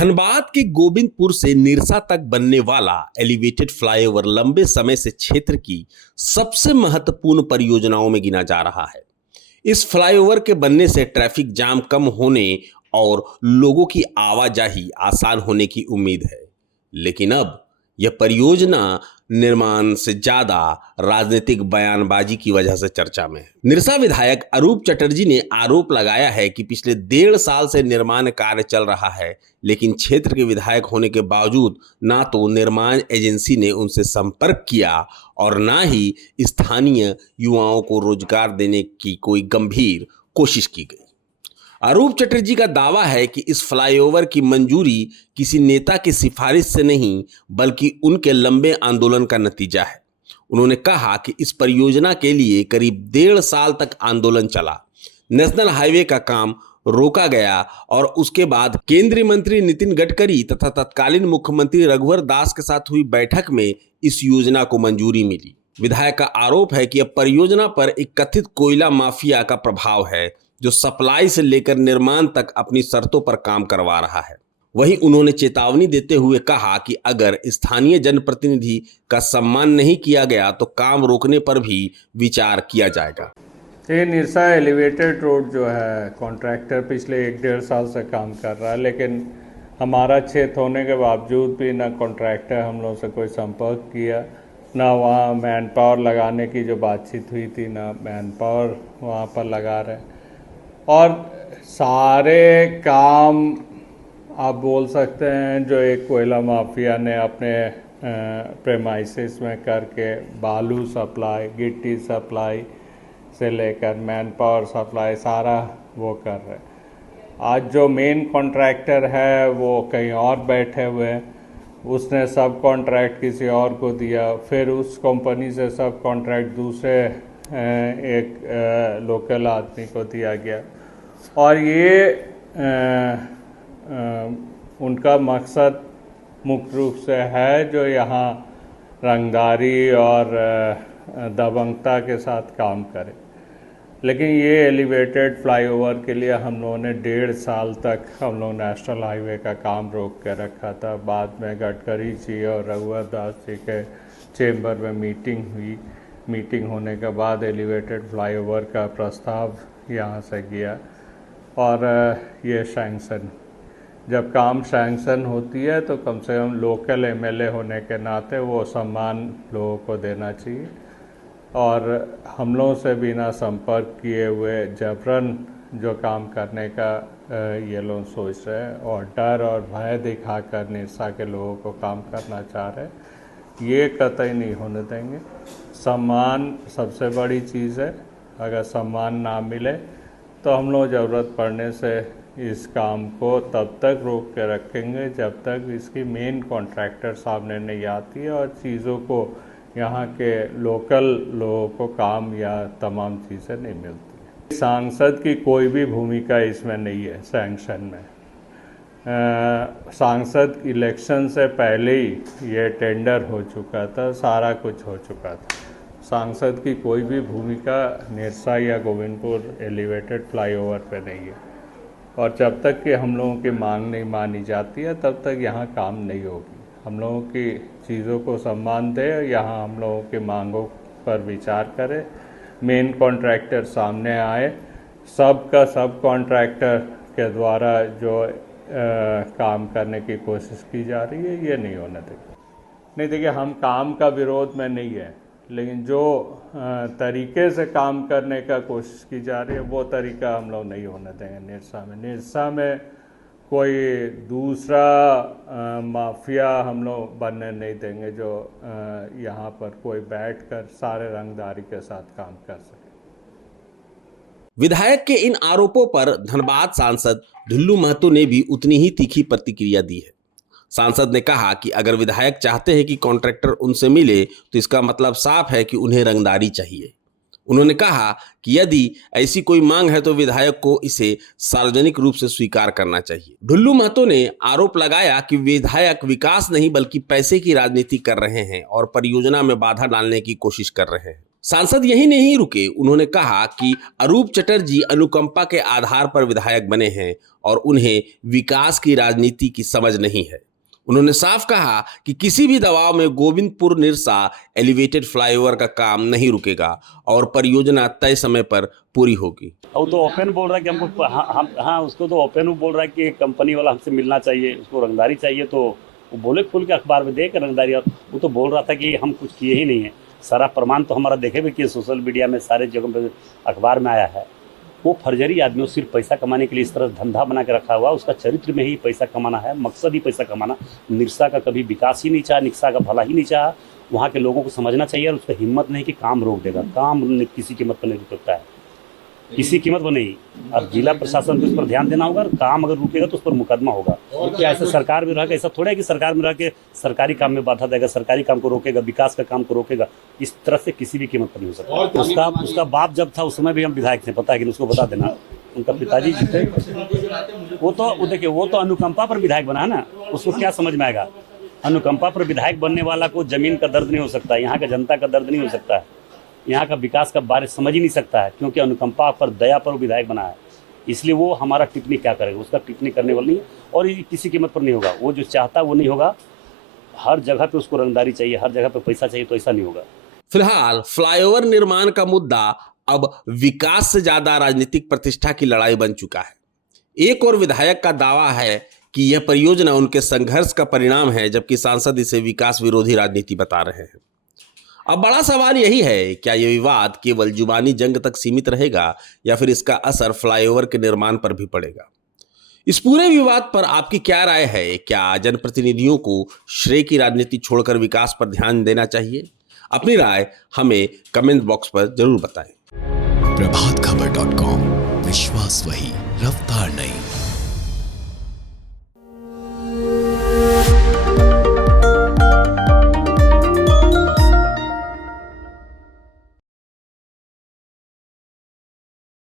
धनबाद के गोविंदपुर से निरसा तक बनने वाला एलिवेटेड फ्लाईओवर लंबे समय से क्षेत्र की सबसे महत्वपूर्ण परियोजनाओं में गिना जा रहा है। इस फ्लाईओवर के बनने से ट्रैफिक जाम कम होने और लोगों की आवाजाही आसान होने की उम्मीद है, लेकिन अब यह परियोजना निर्माण से ज्यादा राजनीतिक बयानबाजी की वजह से चर्चा में है। निरसा विधायक अरूप चटर्जी ने आरोप लगाया है कि पिछले 1.5 साल से निर्माण कार्य चल रहा है, लेकिन क्षेत्र के विधायक होने के बावजूद ना तो निर्माण एजेंसी ने उनसे संपर्क किया और ना ही स्थानीय युवाओं को रोजगार देने की कोई गंभीर कोशिश की गई। अरूप चटर्जी का दावा है कि इस फ्लाईओवर की मंजूरी किसी नेता की सिफारिश से नहीं बल्कि उनके लंबे आंदोलन का नतीजा है। उन्होंने कहा कि इस परियोजना के लिए करीब 1.5 साल तक आंदोलन चला। नेशनल हाईवे का काम रोका गया और उसके बाद केंद्रीय मंत्री नितिन गडकरी तथा तत्कालीन मुख्यमंत्री रघुवर दास के साथ हुई बैठक में इस योजना को मंजूरी मिली। विधायक का आरोप है कि अब परियोजना पर एक कथित कोयला माफिया का प्रभाव है, जो सप्लाई से लेकर निर्माण तक अपनी शर्तों पर काम करवा रहा है। वहीं उन्होंने चेतावनी देते हुए कहा कि अगर स्थानीय जनप्रतिनिधि का सम्मान नहीं किया गया तो काम रोकने पर भी विचार किया जाएगा। ये निरसा एलिवेटेड रोड जो है कॉन्ट्रैक्टर पिछले 1.5 साल से काम कर रहा है, लेकिन हमारा क्षेत्र होने के बावजूद भी ना कॉन्ट्रैक्टर हम लोगों से कोई संपर्क किया, ना वहाँ मैन पावर लगाने की जो बातचीत हुई थी, ना मैन पावर वहाँ पर लगा रहे। और सारे काम आप बोल सकते हैं जो एक कोयला माफिया ने अपने प्रेमाइसिस में करके बालू सप्लाई, गिट्टी सप्लाई से लेकर मैन पावर सप्लाई सारा वो कर रहे। आज जो मेन कॉन्ट्रैक्टर है वो कहीं और बैठे हुए हैं, उसने सब कॉन्ट्रैक्ट किसी और को दिया, फिर उस कंपनी से सब कॉन्ट्रैक्ट दूसरे एक लोकल आदमी को दिया गया। और ये उनका मकसद मुख्य रूप से है जो यहाँ रंगदारी और दबंगता के साथ काम करे। लेकिन ये एलिवेटेड फ्लाईओवर के लिए हम लोगों ने 1.5 साल तक हम लोग नेशनल हाईवे का काम रोक के रखा था। बाद में गडकरी जी और रघुवर दास जी के चेंबर में मीटिंग हुई। मीटिंग होने के बाद एलिवेटेड फ्लाईओवर का प्रस्ताव यहाँ से गया और ये सैंक्शन। जब काम सैंक्शन होती है तो कम से कम लोकल एमएलए होने के नाते वो सम्मान लोगों को देना चाहिए। और हम लोगों से बिना संपर्क किए हुए जबरन जो काम करने का ये लोग सोच रहे हैं और डर और भय दिखाकर निरसा के लोगों को काम करना चाह रहे हैं, ये कतई नहीं होने देंगे। सम्मान सबसे बड़ी चीज़ है। अगर सम्मान ना मिले तो हम लोग ज़रूरत पड़ने से इस काम को तब तक रोक के रखेंगे जब तक इसकी मेन कॉन्ट्रैक्टर सामने नहीं आती है और चीज़ों को यहाँ के लोकल लोगों को काम या तमाम चीज़ें नहीं मिलती। सांसद की कोई भी भूमिका इसमें नहीं है सैंक्शन में। सांसद इलेक्शन से पहले ही ये टेंडर हो चुका था, सारा कुछ हो चुका था। सांसद की कोई भी भूमिका निरसा या गोविंदपुर एलिवेटेड फ्लाईओवर पे नहीं है और जब तक कि हम लोगों की मांग नहीं मानी जाती है तब तक यहाँ काम नहीं होगी। हम लोगों की चीज़ों को सम्मान दे, यहाँ हम लोगों की मांगों पर विचार करें, मेन कॉन्ट्रैक्टर सामने आए, सब का सब कॉन्ट्रैक्टर के द्वारा जो काम करने की कोशिश की जा रही है ये नहीं होने देंगे। नहीं देखिए, हम काम का विरोध में नहीं है, लेकिन जो तरीके से काम करने का कोशिश की जा रही है वो तरीका हम लोग नहीं होने देंगे निरसा में। निरसा में कोई दूसरा माफिया हम लोग बनने नहीं देंगे जो यहाँ पर कोई बैठकर सारे रंगदारी के साथ काम कर सके। विधायक के इन आरोपों पर धनबाद सांसद ढुल्लू महतो ने भी उतनी ही तीखी प्रतिक्रिया दी है। सांसद ने कहा कि अगर विधायक चाहते हैं कि कॉन्ट्रैक्टर उनसे मिले तो इसका मतलब साफ है कि उन्हें रंगदारी चाहिए। उन्होंने कहा कि यदि ऐसी कोई मांग है तो विधायक को इसे सार्वजनिक रूप से स्वीकार करना चाहिए। ढुल्लू महतो ने आरोप लगाया कि विधायक विकास नहीं बल्कि पैसे की राजनीति कर रहे हैं और परियोजना में बाधा डालने की कोशिश कर रहे हैं। सांसद यही नहीं रुके, उन्होंने कहा कि अरूप चटर्जी अनुकंपा के आधार पर विधायक बने हैं और उन्हें विकास की राजनीति की समझ नहीं है। उन्होंने साफ कहा कि किसी भी दबाव में गोविंदपुर निरसा एलिवेटेड फ्लाईओवर का काम नहीं रुकेगा और परियोजना तय समय पर पूरी होगी। वो तो ओपन बोल रहा है कि हमको हाँ उसको तो ओपन बोल रहा है कि कंपनी वाला हमसे मिलना चाहिए, उसको रंगदारी चाहिए, तो वो बोले खुल के अखबार में देख रंगदारी। और वो तो बोल रहा था कि हम कुछ किए ही नहीं है। सारा प्रमाण तो हमारा देखे भी कि सोशल मीडिया में सारे जगह पे अखबार में आया है। वो फर्जरी आदमी सिर्फ पैसा कमाने के लिए इस तरह धंधा बना के रखा हुआ। उसका चरित्र में ही पैसा कमाना है, मकसद ही पैसा कमाना। निरसा का कभी विकास ही नहीं चाहा, निरसा का भला ही नहीं चाहा। वहाँ के लोगों को समझना चाहिए और उसका हिम्मत नहीं कि काम रोक देगा। काम किसी कीमत पर नहीं रुक सकता है, किसी कीमत पर नहीं। अब जिला प्रशासन को इस पर ध्यान देना होगा। काम अगर रुकेगा तो उस पर मुकदमा होगा। क्योंकि ऐसे सरकार में रह के ऐसा थोड़ा है कि सरकार में रह के सरकारी काम में बाधा देगा, सरकारी काम को रोकेगा, विकास का काम को रोकेगा। इस तरह से किसी भी कीमत पर नहीं हो सकता। उसका बाप जब था उस समय भी हम विधायक थे, पता है कि उसको बता देना। उनका पिताजी जी थे, वो देखिए वो तो अनुकंपा पर विधायक बना है ना, उसको क्या समझ में आएगा। अनुकंपा पर विधायक बनने वाला को जमीन का दर्द नहीं हो सकता, यहाँ का जनता का दर्द नहीं हो सकता है, यहाँ का विकास का बारे समझ ही नहीं सकता है। क्योंकि अनुकंपा पर, दया पर विधायक बना है, इसलिए वो हमारा टिप्पणी क्या करेगा, उसका टिप्पणी करने वाला नहीं है। और ये किसी कीमत पर नहीं होगा। वो जो चाहता है वो नहीं होगा। हर जगह पे उसको रंगदारी चाहिए, हर जगह पे पैसा चाहिए, तो ऐसा नहीं होगा। फिलहाल फ्लाईओवर निर्माण का मुद्दा अब विकास से ज्यादा राजनीतिक प्रतिष्ठा की लड़ाई बन चुका है। एक और विधायक का दावा है कि यह परियोजना उनके संघर्ष का परिणाम है, जबकि सांसद इसे विकास विरोधी राजनीति बता रहे हैं। अब बड़ा सवाल यही है, क्या यह विवाद केवल जुबानी जंग तक सीमित रहेगा या फिर इसका असर फ्लाईओवर के निर्माण पर भी पड़ेगा? इस पूरे विवाद पर आपकी क्या राय है? क्या जनप्रतिनिधियों को श्रेय की राजनीति छोड़कर विकास पर ध्यान देना चाहिए? अपनी राय हमें कमेंट बॉक्स पर जरूर बताएं। प्रभातखबर.com, विश्वास वही, रफ्तार नहीं।